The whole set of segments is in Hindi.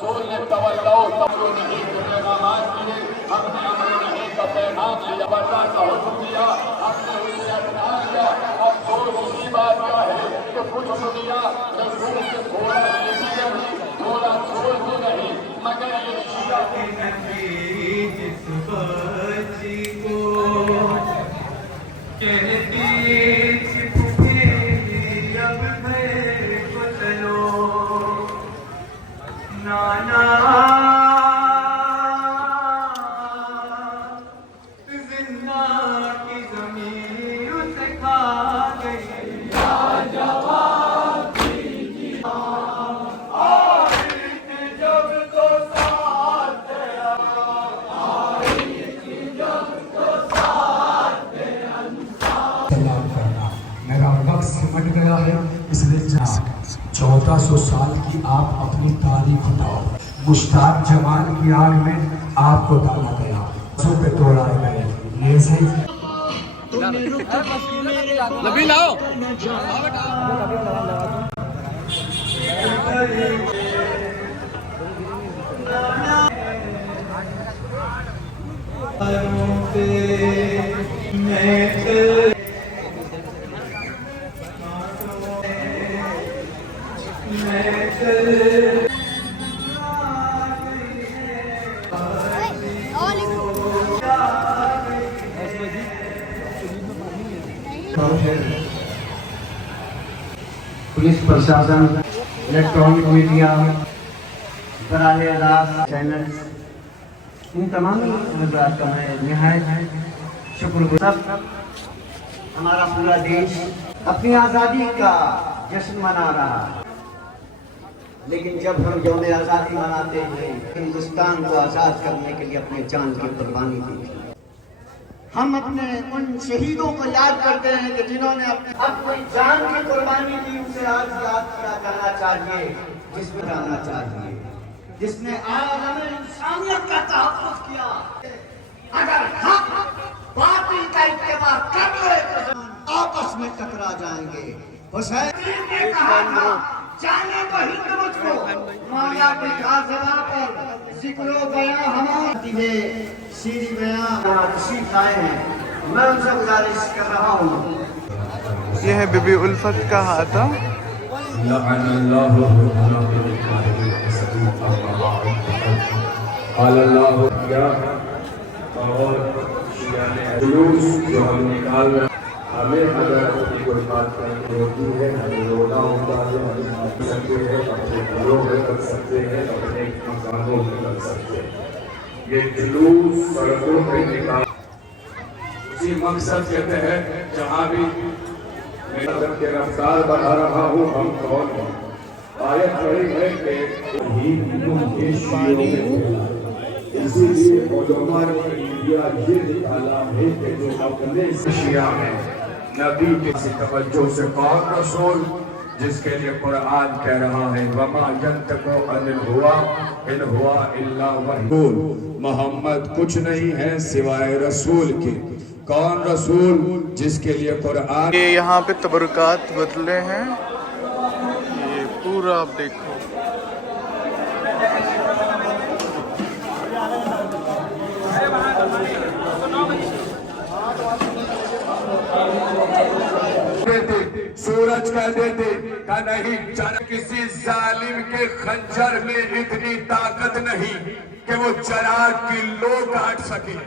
रसूल ने तवल्लो तमरो नहीं के पैगाम दिए, हमने अमर नहीं का पैगाम लिया, वरना का हुक्म दिया, हमने उसे अपना लिया। अफसोस इसी बात का है कि कुछ दुनिया रसूल से थोड़ा लेती नहीं, थोड़ा छोड़ भी नहीं, मगर ये शिया की जिस बच्ची को कहती छिपके अब घर को चलो नाना जिंदा की जमीन उसे खा गई सिमट गया है, इसलिए 1400 साल की आप अपनी तारीख उठाओ। मुश्ताक जमाल की आग में आपको डाला गया, सो पे तोड़ाए गए, ये सही लबी लाओ पुलिस प्रशासन, इलेक्ट्रॉनिक मीडिया, बराह रास्त चैनल, इन तमाम हज़रात का मैं निहायत शुक्रगुज़ार। हमारा पूरा देश अपनी आज़ादी का जश्न मना रहा है, लेकिन जब हम यौम आज़ादी मनाते हैं, हिंदुस्तान को आज़ाद करने के लिए अपने जान की कुर्बानी दी। हम अपने उन शहीदों को याद करते हैं कि जिन्होंने अपनी जान की कुर्बानी दी, उसे आज याद किया जाना चाहिए, जिसमें जाना चाहिए, जिसने आज हमें इंसानियत का तहफ़्फ़ुज़ किया। अगर हक बातिल का इत्तेबा कर ले तो आपस में टकरा जाएंगे। हुसैन ने कहा था, जाने दो हिंद मुझको, मौला की काज़िबा पर जिक्रो बयां हमारे सीरी बयां तशरीफ लाए हैं। मैं उनसे गुजारिश कर रहा हूँ। ये है बीबी उल्फत का हाथा। हमें अगर अपनी कोई बात करनी होती है, हमें रोना होता है, हमें कर सकते हैं, अपने घरों में कर सकते हैं, अपने मकानों में कर सकते हैं। ये जुलूस सड़कों पर निकाल उसी मकसद के तहत जहाँ भी मैं के रफ्तार बढ़ा रहा हूँ, हम कौन हैं। आयत बड़ी है कि इसीलिए इंडिया ये निकाला है कि जो अपने शिया हैं नबी के तवज्जो से कौन रसूल, जिसके लिए कुरान कह रहा है वमा यंतकु अनिल हुआ इन हुआ इल्ला वही। मोहम्मद कुछ नहीं है सिवाय रसूल के। कौन रसूल? जिसके लिए कुरान। ये यहाँ पे तबरुकात बदले हैं, ये पूरा आप देखो। सूरज कह देते का नहीं, किसी जालिम के खंजर में इतनी ताकत नहीं कि वो चिराग की लो काट सके।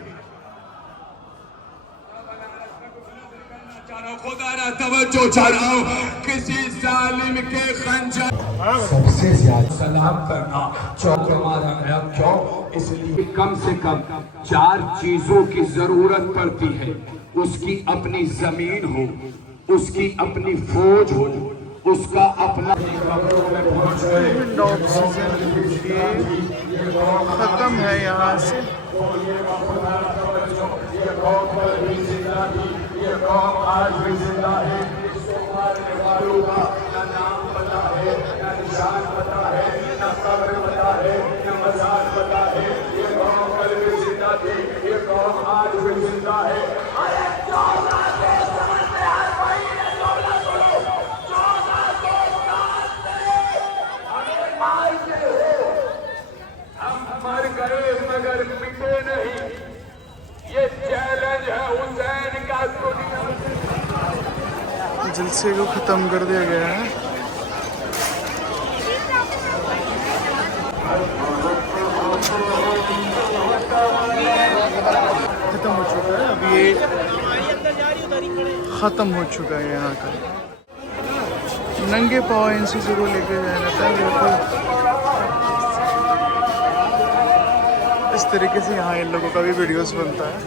खुदा ना तवज्जो चाह रहा हूं, किसी जालिम के खंजर सबसे ज्यादा सलाम करना चौक मारा गया। क्यों? इसलिए कम से कम 4 चीजों की जरूरत पड़ती है। उसकी अपनी जमीन हो, उसकी अपनी फौज हो, उसका अपना खत्म है यहाँ से। ये कौम आज भी जिंदा है। इसको मारने वालों का न नाम पता है, न निशान पता है, न कब्र पता है, न मज़ार पता है। ये कौम कल भी जिंदा थी, ये कौम आज भी जिंदा है। अरे 14 के समझ में हर भाई ने 14 सुनो, 14 के साथ में अगर मारते हो जलसे को ख़त्म कर दिया गया है। ख़त्म हो चुका है, अब ये ख़त्म हो चुका है यहाँ का। नंगे पाँव एनसीसी को लेके जाया जाता है बिल्कुल इस तरीके से। यहाँ इन लोगों का भी वीडियोस बनता है।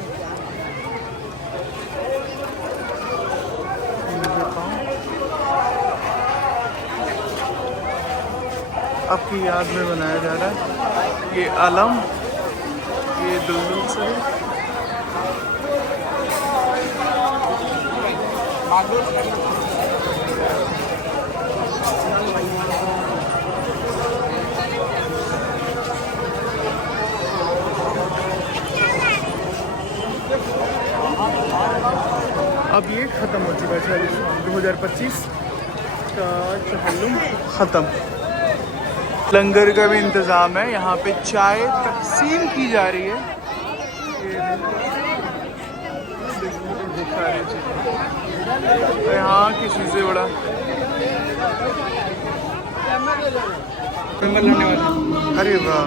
आपकी याद में बनाया जा रहा है ये आलम, ये दुल्हन से अब ये ख़त्म हो चुका है। 2025 का चहल्लुम ख़त्म। लंगर का भी इंतज़ाम है, यहाँ पे चाय तकसीम की जा रही है। तो यहाँ किसी से बड़ा अरे वाह।